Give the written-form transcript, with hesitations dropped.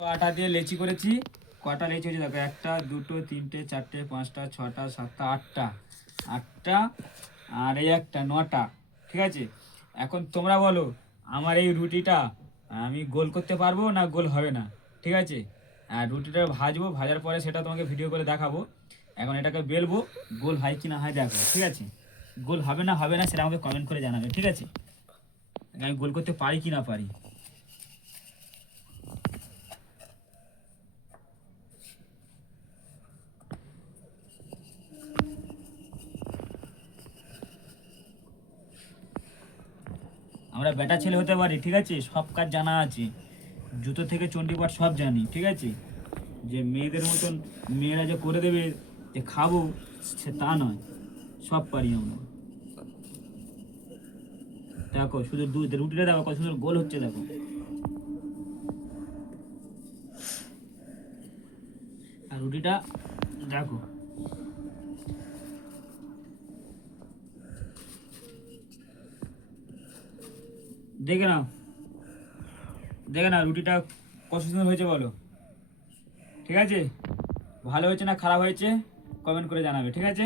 আটা দিয়ে লেচি করেছি। কটা লেচি হয়েছে দেখো, 1টা 2টো 3টে 4টে 5টা 6টা 7টা 8টা, 8টা আর এই একটা 9টা। ঠিক আছে, এখন তোমরা বলো আমার এই রুটিটা আমি গোল করতে পারবো না গোল হবে না? ঠিক আছে, আর রুটিটা ভাজবো, ভাজার পরে সেটা তোমাকে ভিডিও করে দেখাবো। এখন এটাকে বেলবো, গোল হয় কি না হয় দেখো। ঠিক আছে, গোল হবে না সেটা আমাকে কমেন্ট করে জানাবে। ঠিক আছে, আমি গোল করতে পারি কি না পারি। আমরা বেটা ছেলে হতে পারি, ঠিক আছে, সব কাজ জানা আছে, জুতো থেকে চণ্ডীপাঠ সব জানি। ঠিক আছে, যে মেয়েদের মতন মেয়েরা যে করে দেবে যে খাবো সে তা নয়, সব পারি আমরা। দেখো শুধু দুধ রুটিটা দেখো কত সুন্দর গোল হচ্ছে দেখো। আর রুটিটা দেখো, দেখে নাও, দেখে নাও রুটিটা কত সুন্দর হয়েছে বলো। ঠিক আছে, ভালো হয়েছে না খারাপ হয়েছে কমেন্ট করে জানাবে। ঠিক আছে।